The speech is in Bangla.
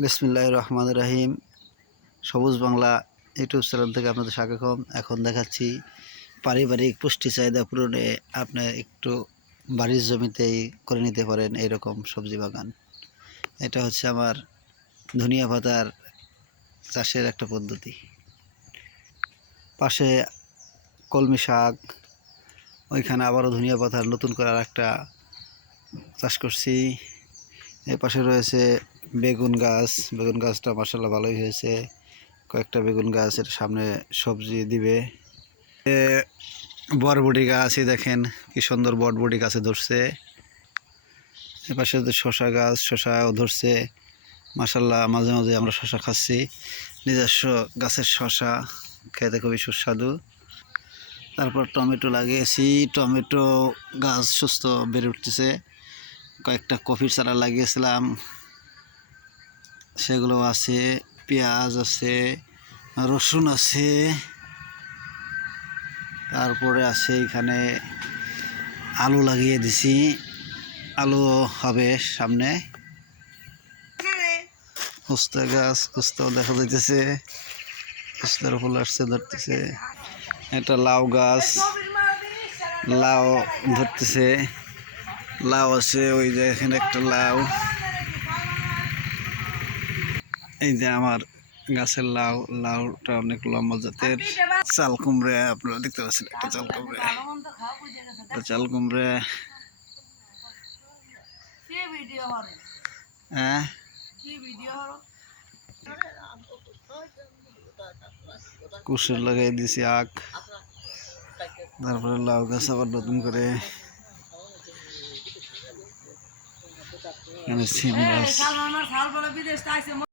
বিসমিল্লাহির রহমানির রহিম। সবুজ বাংলা ইউটিউব চ্যানেল থেকে আপনাদের স্বাগতম। এখন দেখাচ্ছি পারিবারিক পুষ্টি চাহিদা পূরণে আপনি একটু বাড়ির জমিতেই করে নিতে পারেন এইরকম সবজি বাগান। এটা হচ্ছে আমার ধনিয়া পাতার চাষের একটা পদ্ধতি। পাশে কলমি শাক, ওইখানে আবারও ধনিয়া পাতার নতুন করে আর একটা চাষ করছি। এর পাশে রয়েছে বেগুন গাছ। বেগুন গাছটা মাশাআল্লাহ ভালোই হয়েছে। কয়েকটা বেগুন গাছ এর সামনে সবজি দিবে। বরবটি গাছ, এই দেখেন কি সুন্দর বরবটি গাছে ধরছে। এর পাশে শশা গাছ, শশাও ধরছে মাশাআল্লাহ। মাঝে মাঝে আমরা শশা খাচ্ছি, নিজস্ব গাছের শশা খেতে খুবই সুস্বাদু। তারপর টমেটো লাগিয়েছি, টমেটো গাছ সুস্থ বেড়ে উঠতেছে। কয়েকটা কফির চারা লাগিয়েছিলাম, সেগুলো আছে। পেঁয়াজ আছে, রসুন আছে, তারপরে আছে এখানে আলু লাগিয়ে দিছি। আলু হবে সামনে। উস্তা গাছ, উস্তাও দেখা যাইতেছে, উস্তার ফুল আসছে, ধরতেছে। একটা লাউ গাছ, লাউ ধরতেছে। লাউ আছে, ওই যে এখানে একটা লাউ। এই যে আমার গাছের লাউ, লাউটা অনেক লম্বা জাতের। চাল কুমড়া আপনারা দেখতে পাচ্ছেন, একটা চাল কুমড়া, চাল কুমড়া। হ্যাঁ, কুশর লাগাই দিছি আখ। তারপরে লাউ গাছ আবার নতুন করে, এখানে সিম গাছ।